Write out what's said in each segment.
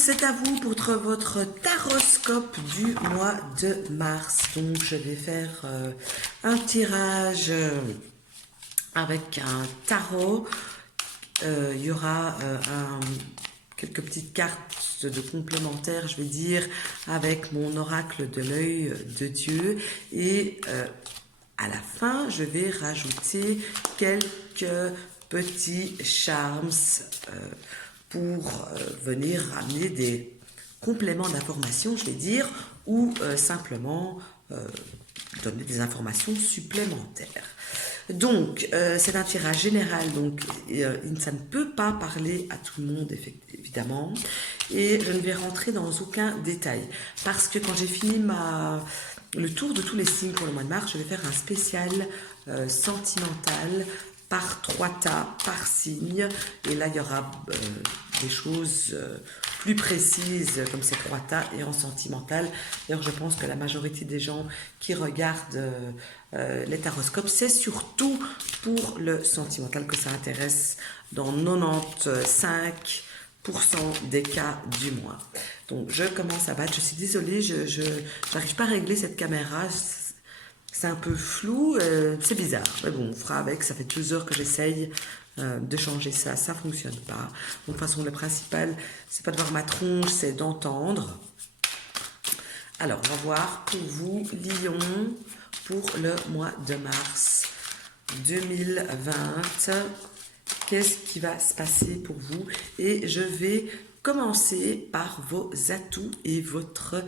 c'est à vous pour votre taroscope du mois de mars. Donc, je vais faire un tirage avec un tarot. Il y aura quelques petites cartes de complémentaires, je vais dire, avec mon oracle de l'œil de Dieu. Et à la fin, je vais rajouter quelques petits charms pour venir ramener des compléments d'informations, je vais dire, ou simplement donner des informations supplémentaires. Donc, c'est un tirage général, donc ça ne peut pas parler à tout le monde, évidemment, et je ne vais rentrer dans aucun détail, parce que quand j'ai fini le tour de tous les signes pour le mois de mars, je vais faire un spécial sentimental par 3 tas, par signe, et là il y aura des choses plus précises comme ces 3 tas et en sentimental. D'ailleurs, je pense que la majorité des gens qui regardent les taroscopes, c'est surtout pour le sentimental que ça intéresse dans 95% des cas du mois. Donc je commence à battre. Je suis désolée, je n'arrive pas à régler cette caméra. C'est un peu flou, c'est bizarre. Mais bon, on fera avec. Ça fait 2 heures que j'essaye de changer ça. Ça fonctionne pas. Donc, de toute façon, le principal, c'est pas de voir ma tronche, c'est d'entendre. Alors, on va voir pour vous, Lion, pour le mois de mars 2020. Qu'est-ce qui va se passer pour vous? Et je vais commencer par vos atouts et votre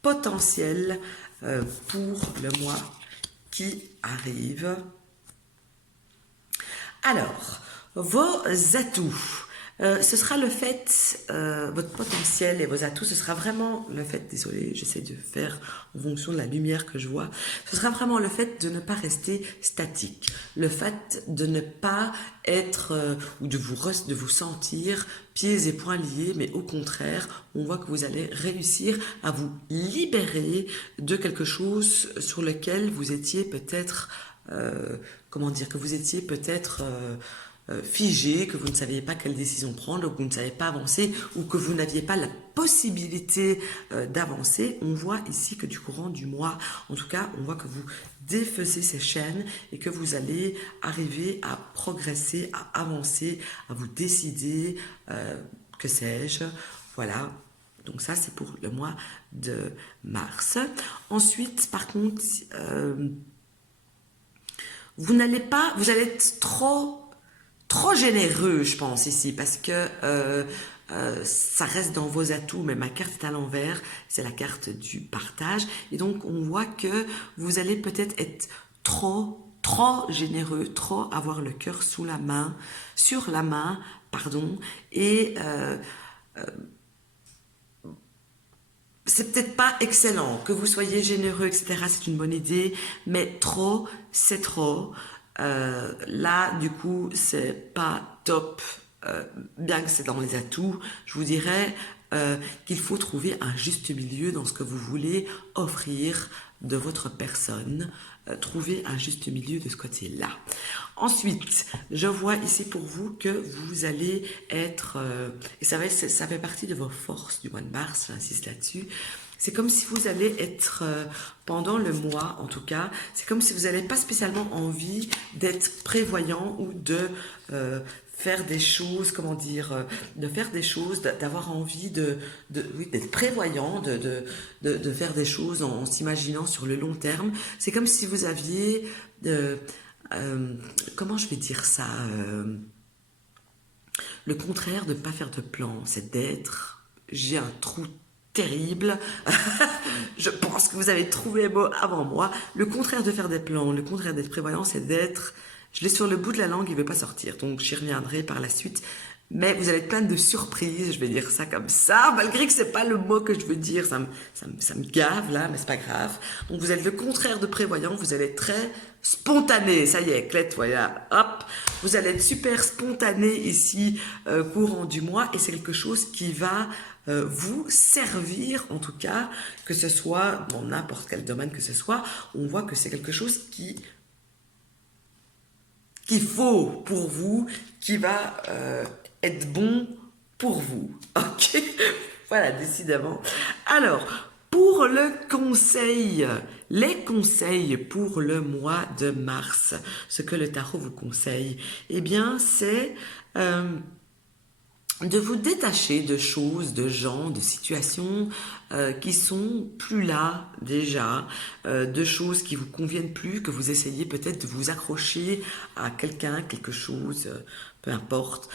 potentiel pour le mois qui arrive. Alors, vos atouts, ce sera le fait, votre potentiel et vos atouts, ce sera vraiment le fait, désolé, j'essaie de faire en fonction de la lumière que je vois, ce sera vraiment le fait de ne pas rester statique, le fait de ne pas être, ou de vous sentir pieds et poings liés, mais au contraire, on voit que vous allez réussir à vous libérer de quelque chose sur lequel vous étiez peut-être, comment dire, que vous étiez peut-être figé, que vous ne saviez pas quelle décision prendre, ou que vous ne saviez pas avancer, ou que vous n'aviez pas la possibilité d'avancer. On voit ici que du courant du mois, en tout cas, on voit que vous défaisez ces chaînes et que vous allez arriver à progresser, à avancer, à vous décider, que sais-je, voilà. Donc ça, c'est pour le mois de mars. Ensuite, par contre, vous allez être trop généreux, je pense, ici, parce que ça reste dans vos atouts, mais ma carte est à l'envers, c'est la carte du partage, et donc on voit que vous allez peut-être être trop généreux, trop avoir le cœur sur la main, et c'est peut-être pas excellent, que vous soyez généreux, etc., c'est une bonne idée, mais trop, c'est trop. Là, du coup, c'est pas top, bien que c'est dans les atouts, je vous dirais qu'il faut trouver un juste milieu dans ce que vous voulez offrir de votre personne. Trouver un juste milieu de ce côté-là. Ensuite, je vois ici pour vous que vous allez être, et ça fait partie de vos forces du mois de mars, j'insiste là-dessus, c'est comme si vous allez être, pendant le mois en tout cas, c'est comme si vous n'avez pas spécialement envie d'être prévoyant ou de faire des choses, comment dire, de faire des choses, d'avoir envie oui, d'être prévoyant, de faire des choses en s'imaginant sur le long terme. C'est comme si vous aviez, comment je vais dire ça, le contraire de ne pas faire de plan, c'est d'être, j'ai un trou terrible, je pense que vous avez trouvé le mot avant moi, le contraire de faire des plans, le contraire d'être prévoyant, c'est d'être, je l'ai sur le bout de la langue, il ne veut pas sortir, donc j'y reviendrai par la suite, mais vous allez être plein de surprises, je vais dire ça comme ça, malgré que c'est pas le mot que je veux dire, ça me gave là, mais c'est pas grave. Donc vous êtes le contraire de prévoyant, vous allez être très spontané, ça y est, Clette, voilà, hop, vous allez être super spontané ici, courant du mois, et c'est quelque chose qui va vous servir, en tout cas, que ce soit dans n'importe quel domaine que ce soit, on voit que c'est quelque chose qu'il faut pour vous, qui va être bon pour vous. Ok, Voilà, décidément. Alors, pour le conseil, les conseils pour le mois de mars, ce que le tarot vous conseille, eh bien, c'est de vous détacher de choses, de gens, de situations qui sont plus là déjà, de choses qui vous conviennent plus, que vous essayez peut-être de vous accrocher à quelqu'un, quelque chose, peu importe,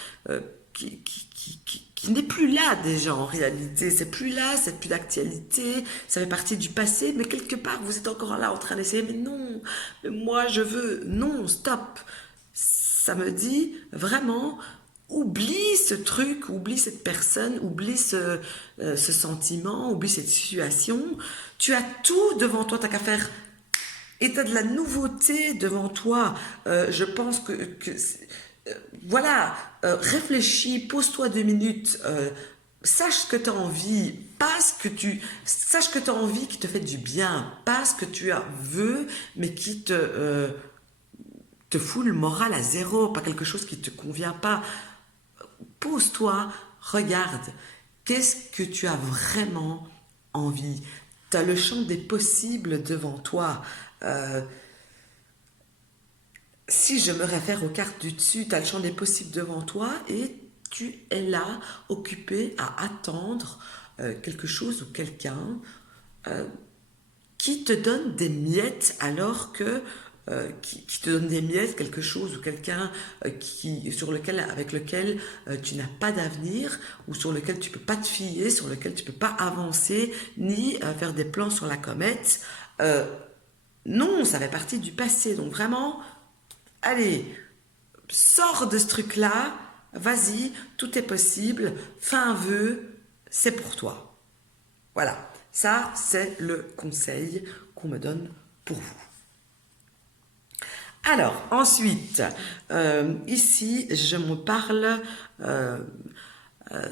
qui n'est plus là déjà en réalité, c'est plus là, c'est plus d'actualité, ça fait partie du passé, mais quelque part vous êtes encore là en train d'essayer, mais non, mais moi je veux, non, stop, ça me dit vraiment, oublie ce truc, oublie cette personne, oublie ce sentiment, oublie cette situation, tu as tout devant toi, t'as qu'à faire et tu as de la nouveauté devant toi. Je pense que voilà, réfléchis, pose-toi 2 minutes, sache ce que tu as envie, sache que tu as envie qui te fait du bien, pas ce que tu veux, mais qui te fout le moral à zéro, pas quelque chose qui te convient pas. Pose-toi, regarde, qu'est-ce que tu as vraiment envie? Tu as le champ des possibles devant toi. Euh, Si je me réfère aux cartes du dessus, tu as le champ des possibles devant toi et tu es là, occupé à attendre quelque chose ou quelqu'un qui te donne des miettes alors que qui te donne des miettes, quelque chose ou quelqu'un avec lequel tu n'as pas d'avenir ou sur lequel tu peux pas te fier, sur lequel tu peux pas avancer ni faire des plans sur la comète. Non, ça fait partie du passé. Donc vraiment, allez, sors de ce truc-là, vas-y, tout est possible, fais un vœu, c'est pour toi. Voilà, ça c'est le conseil qu'on me donne pour vous. Alors, ensuite, ici, je me parle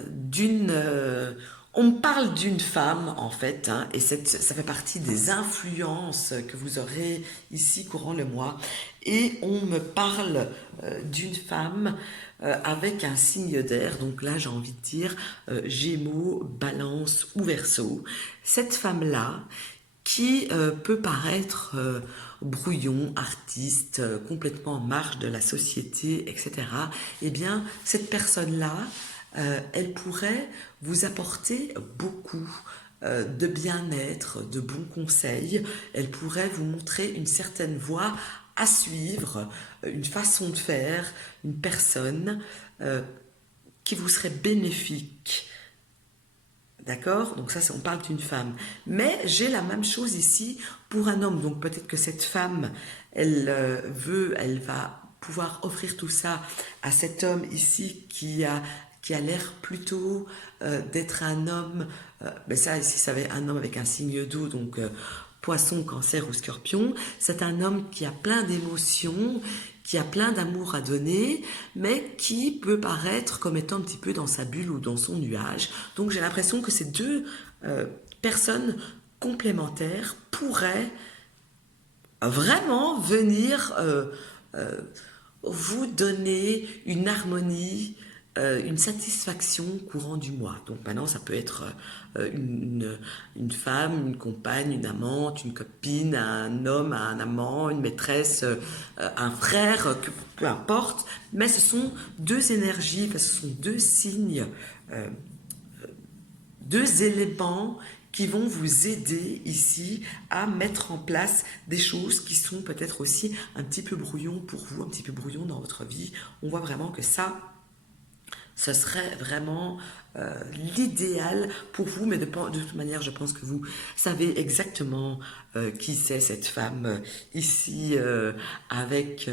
d'une... on me parle d'une femme, en fait, hein, et ça fait partie des influences que vous aurez ici courant le mois. Et on me parle d'une femme avec un signe d'air. Donc là, j'ai envie de dire Gémeaux, Balance ou Verseau. Cette femme-là, qui peut paraître brouillon, artiste, complètement en marge de la société, etc. Eh bien, cette personne-là, elle pourrait vous apporter beaucoup de bien-être, de bons conseils. Elle pourrait vous montrer une certaine voie à suivre, une façon de faire, une personne qui vous serait bénéfique. D'accord? Donc ça, on parle d'une femme. Mais j'ai la même chose ici pour un homme. Donc peut-être que cette femme, elle va pouvoir offrir tout ça à cet homme ici qui a l'air plutôt d'être un homme, mais ça ici, ça va être un homme avec un signe d'eau, donc Poisson, Cancer ou Scorpion. C'est un homme qui a plein d'émotions, qui a plein d'amour à donner, mais qui peut paraître comme étant un petit peu dans sa bulle ou dans son nuage. Donc j'ai l'impression que ces deux personnes complémentaires pourraient vraiment venir vous donner une harmonie, une satisfaction courant du mois. Donc maintenant, ça peut être une femme, une compagne, une amante, une copine, un homme, un amant, une maîtresse, un frère, peu importe. Mais ce sont deux énergies, ce sont deux signes, deux éléments qui vont vous aider ici à mettre en place des choses qui sont peut-être aussi un petit peu brouillon pour vous, un petit peu brouillon dans votre vie. On voit vraiment que ça, ce serait vraiment l'idéal pour vous, mais de toute manière, je pense que vous savez exactement qui c'est cette femme ici avec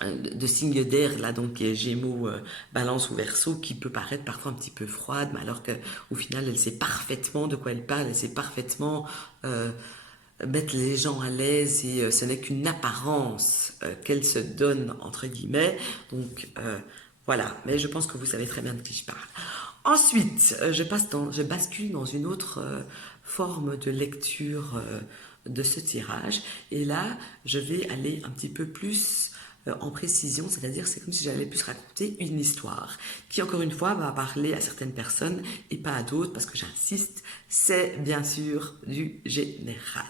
de signes d'air là, donc Gémeaux, Balance ou Verseau, qui peut paraître parfois un petit peu froide, mais alors qu'au final elle sait parfaitement de quoi elle parle, elle sait parfaitement mettre les gens à l'aise, et ce n'est qu'une apparence qu'elle se donne entre guillemets. Donc voilà, mais je pense que vous savez très bien de qui je parle. Ensuite, je bascule dans une autre forme de lecture de ce tirage, et là je vais aller un petit peu plus en précision, c'est-à-dire c'est comme si j'allais plus raconter une histoire qui, encore une fois, va parler à certaines personnes et pas à d'autres, parce que j'insiste, c'est bien sûr du général.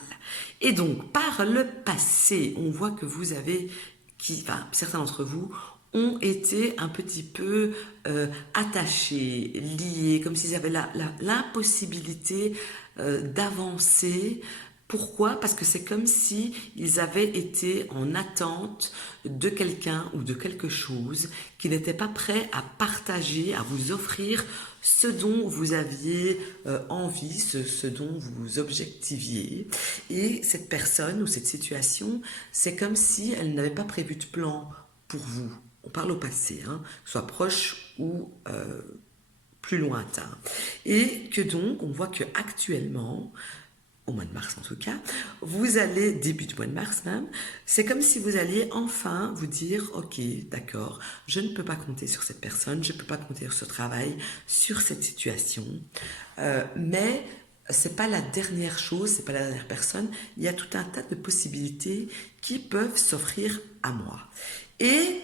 Et donc, par le passé, on voit que vous avez, certains d'entre vous, ont été un petit peu attachés, liés, comme s'ils avaient l'impossibilité d'avancer. Pourquoi? Parce que c'est comme si ils avaient été en attente de quelqu'un ou de quelque chose qui n'était pas prêt à partager, à vous offrir ce dont vous aviez envie, ce dont vous objectiviez. Et cette personne ou cette situation, c'est comme si elle n'avait pas prévu de plan pour vous. On parle au passé, hein, soit proche ou plus lointain. Et que donc, on voit que actuellement, au mois de mars en tout cas, vous allez, début du mois de mars même, c'est comme si vous alliez enfin vous dire, ok, d'accord, je ne peux pas compter sur cette personne, je ne peux pas compter sur ce travail, sur cette situation, mais c'est pas la dernière chose, c'est pas la dernière personne, il y a tout un tas de possibilités qui peuvent s'offrir à moi. Et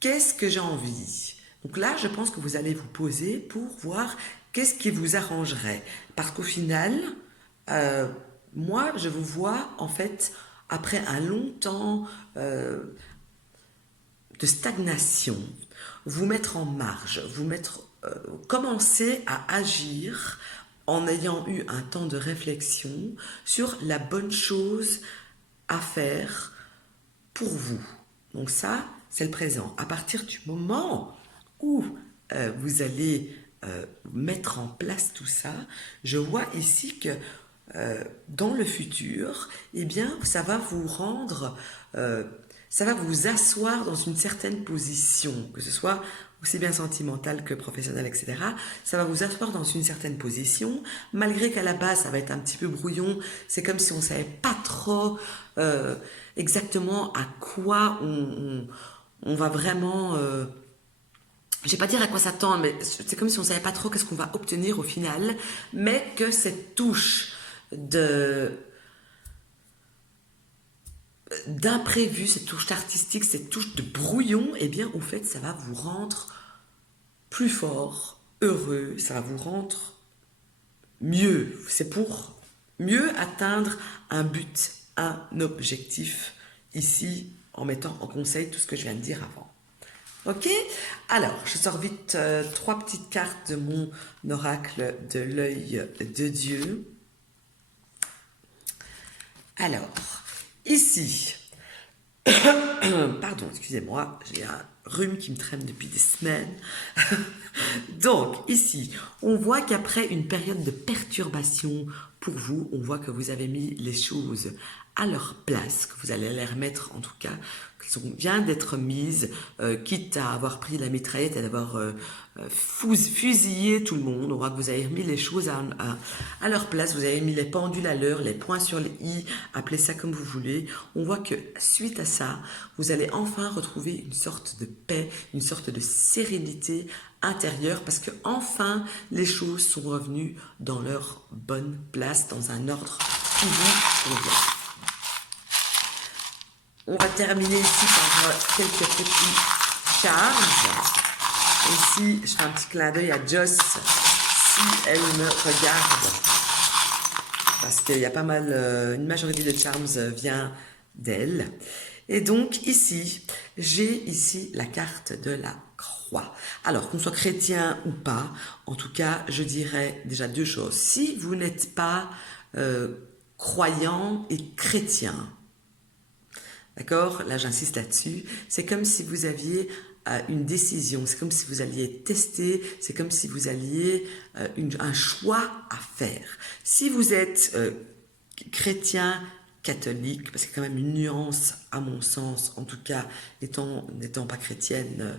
qu'est-ce que j'ai envie? Donc là, je pense que vous allez vous poser pour voir qu'est-ce qui vous arrangerait. Parce qu'au final, moi, je vous vois, en fait, après un long temps de stagnation, vous mettre en marge, commencer à agir en ayant eu un temps de réflexion sur la bonne chose à faire pour vous. Donc ça, c'est le présent. À partir du moment où vous allez mettre en place tout ça, je vois ici que dans le futur, eh bien, ça va vous rendre, ça va vous asseoir dans une certaine position, que ce soit aussi bien sentimentale que professionnelle, etc. Ça va vous asseoir dans une certaine position, malgré qu'à la base, ça va être un petit peu brouillon. C'est comme si on ne savait pas trop exactement à quoi on va vraiment... je vais pas dire à quoi s'attendre, mais c'est comme si on savait pas trop qu'est-ce qu'on va obtenir au final, mais que cette touche d'imprévu, cette touche artistique, cette touche de brouillon, eh bien, au fait, ça va vous rendre plus fort, heureux, ça va vous rendre mieux. C'est pour mieux atteindre un but, un objectif, ici, en mettant en conseil tout ce que je viens de dire avant. Ok? Alors, je sors vite 3 petites cartes de mon oracle de l'œil de Dieu. Alors, ici, pardon, excusez-moi, j'ai un rhume qui me traîne depuis des semaines. Donc, ici, on voit qu'après une période de perturbation pour vous, on voit que vous avez mis les choses à leur place, que vous allez les remettre en tout cas, qu'elles sont bien d'être mises, quitte à avoir pris la mitraillette et d'avoir fusillé tout le monde. On voit que vous avez remis les choses à leur place, vous avez mis les pendules à l'heure, les points sur les i, appelez ça comme vous voulez. On voit que suite à ça, vous allez enfin retrouver une sorte de paix, une sorte de sérénité intérieure, parce que enfin les choses sont revenues dans leur bonne place, dans un ordre qui vous convient. On va terminer ici par quelques petits charms. Ici, je fais un petit clin d'œil à Joss si elle me regarde, parce qu'il y a pas mal, une majorité de charms vient d'elle. Et donc ici, j'ai ici la carte de la croix. Alors, qu'on soit chrétien ou pas, en tout cas, je dirais déjà 2 choses. Si vous n'êtes pas croyant et chrétien, d'accord? Là, j'insiste là-dessus. C'est comme si vous aviez une décision, c'est comme si vous alliez tester, c'est comme si vous alliez un choix à faire. Si vous êtes chrétien, catholique, parce qu'il y a quand même une nuance, à mon sens, en tout cas, n'étant pas chrétienne,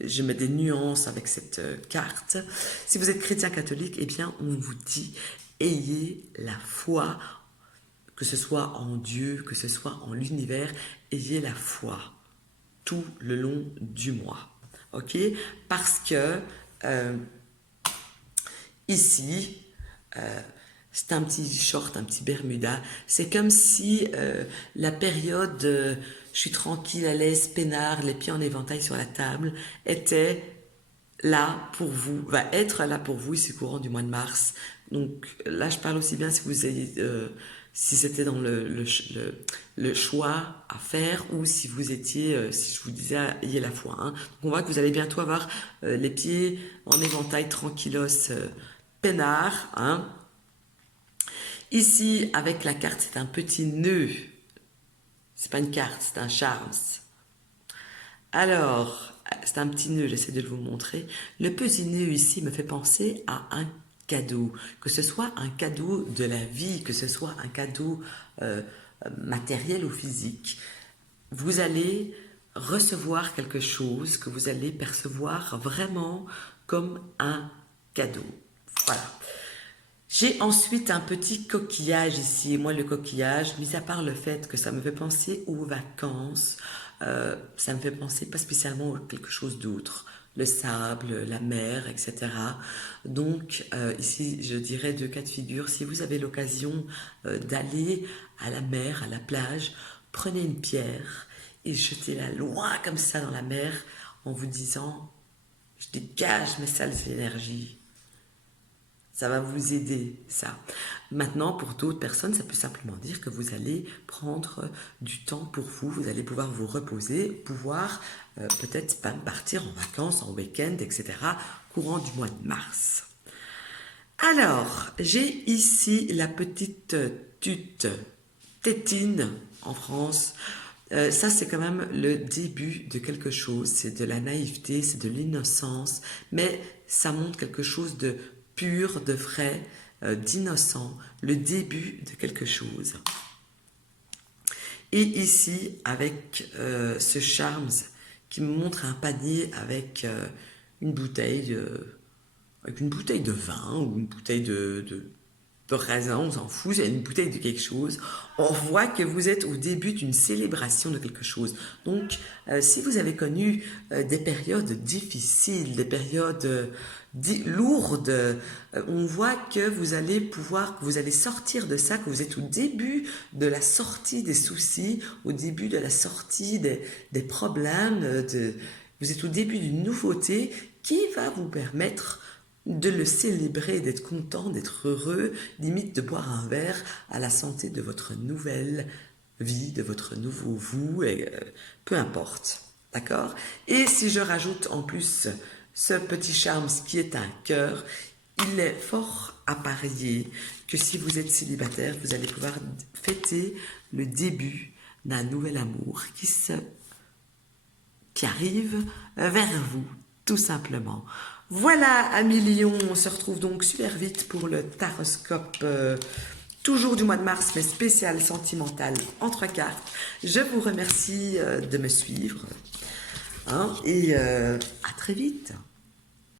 je mets des nuances avec cette carte. Si vous êtes chrétien catholique, eh bien, on vous dit, ayez la foi, que ce soit en Dieu, que ce soit en l'univers, ayez la foi tout le long du mois. Ok? Parce que ici, c'est un petit short, un petit bermuda. C'est comme si la période je suis tranquille, à l'aise, peinard, les pieds en éventail sur la table, était là pour vous, va être là pour vous ici courant du mois de mars. Donc là, je parle aussi bien si vous ayez, si c'était dans le choix à faire ou si vous étiez, si je vous disais, ayez la foi. Hein. Donc on voit que vous allez bientôt avoir les pieds en éventail tranquillos, peinard. Hein. Ici, avec la carte, c'est un petit nœud. C'est pas une carte, c'est un charms. Alors, c'est un petit nœud, j'essaie de vous montrer. Le petit nœud ici me fait penser à un cadeau. Que ce soit un cadeau de la vie, que ce soit un cadeau matériel ou physique. Vous allez recevoir quelque chose que vous allez percevoir vraiment comme un cadeau. Voilà. J'ai ensuite un petit coquillage ici. Et moi, le coquillage, mis à part le fait que ça me fait penser aux vacances, ça me fait penser pas spécialement à quelque chose d'autre. Le sable, la mer, etc. Donc, ici, je dirais deux cas de figure. Si vous avez l'occasion d'aller à la mer, à la plage, prenez une pierre et jetez-la loin comme ça dans la mer en vous disant « Je dégage mes sales énergies ». Ça va vous aider, ça. Maintenant, pour d'autres personnes, ça peut simplement dire que vous allez prendre du temps pour vous, vous allez pouvoir vous reposer, pouvoir peut-être partir en vacances, en week-end, etc., courant du mois de mars. Alors, j'ai ici la petite tétine en France. Ça, c'est quand même le début de quelque chose. C'est de la naïveté, c'est de l'innocence, mais ça montre quelque chose de pur, de frais, d'innocent, le début de quelque chose. Et ici, avec ce charms qui me montre un panier avec une bouteille de vin ou une bouteille de raisin, on s'en fout, c'est une bouteille de quelque chose. On voit que vous êtes au début d'une célébration de quelque chose. Donc, si vous avez connu des périodes difficiles, des périodes lourdes, on voit que vous allez pouvoir, que vous allez sortir de ça, que vous êtes au début de la sortie des soucis, au début de la sortie des problèmes, vous êtes au début d'une nouveauté qui va vous permettre de le célébrer, d'être content, d'être heureux, limite de boire un verre à la santé de votre nouvelle vie, de votre nouveau vous, et, peu importe, d'accord? Et si je rajoute en plus ce petit charme qui est un cœur, il est fort à parier que si vous êtes célibataire, vous allez pouvoir fêter le début d'un nouvel amour qui arrive vers vous, tout simplement. Voilà, amis Lions, on se retrouve donc super vite pour le taroscope, toujours du mois de mars, mais spécial sentimental en 3 cartes. Je vous remercie de me suivre hein, et à très vite.